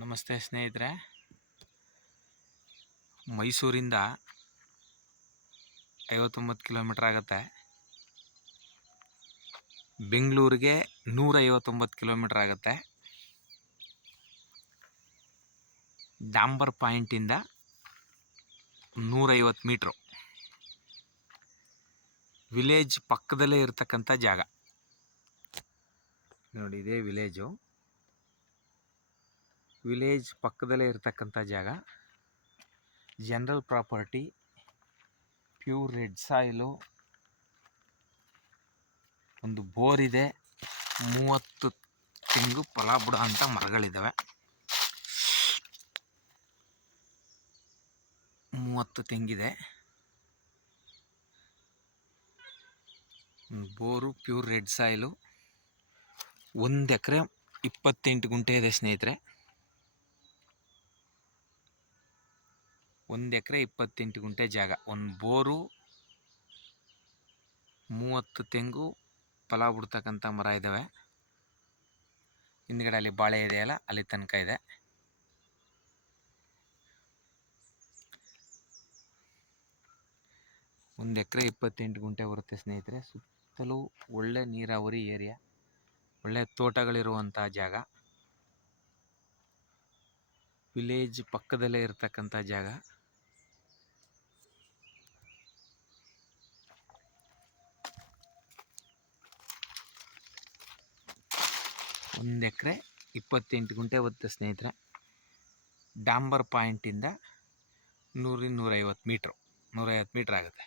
ನಮಸ್ತೆ ಸ್ನೇಹಿತರೆ. ಮೈಸೂರಿಂದ 59 ಕಿಲೋಮೀಟ್ರ್ ಆಗುತ್ತೆ. ಬೆಂಗಳೂರಿಗೆ 159 ಕಿಲೋಮೀಟ್ರ್ ಆಗುತ್ತೆ. ಡಾಂಬರ್ ಪಾಯಿಂಟಿಂದ 150 ಮೀಟ್ರು. ವಿಲೇಜ್ ಪಕ್ಕದಲ್ಲೇ ಇರತಕ್ಕಂಥ ಜಾಗ ನೋಡಿ. ಇದೇ ವಿಲೇಜ್ ಪಕ್ಕದಲ್ಲೇ ಇರತಕ್ಕಂಥ ಜಾಗ. General property, pure red soil, ಒಂದು ಬೋರ್ ಇದೆ, 30 ತೆಂಗು ಫಲ ಬಿಡೋ ಅಂಥ ಮರಗಳಿದ್ದಾವೆ. 30 ತೆಂಗಿದೆ. Bore, pure red soil. 1 ಎಕರೆ 28 ಗುಂಟೆ ಇದೆ ಸ್ನೇಹಿತರೆ. 1 ಎಕರೆ 28 ಗುಂಟೆ ಜಾಗ. ಒಂದು ಬೋರು, 30 ತೆಂಗು ಫಲ ಬಿಡ್ತಕ್ಕಂಥ ಮರ ಇದ್ದಾವೆ. ಹಿಂದ್ಗಡೆ ಅಲ್ಲಿ ಬಾಳೆ ಇದೆಯಲ್ಲ, ಅಲ್ಲಿ ತನಕ ಇದೆ. ಒಂದು ಎಕರೆ 28 ಗುಂಟೆ ಬರುತ್ತೆ ಸ್ನೇಹಿತರೆ. ಸುತ್ತಲೂ ಒಳ್ಳೆ ನೀರಾವರಿ ಏರಿಯಾ, ಒಳ್ಳೆ ತೋಟಗಳಿರುವಂಥ ಜಾಗ. ವಿಲೇಜ್ ಪಕ್ಕದಲ್ಲೇ ಇರತಕ್ಕಂಥ ಜಾಗ. ಒಂದು ಎಕರೆ 28 ಗುಂಟೆ ಬರುತ್ತೆ ಸ್ನೇಹಿತರೆ. ಡಾಂಬರ್ ಪಾಯಿಂಟಿಂದ 100-150 ಮೀಟ್ರ್ ಆಗುತ್ತೆ.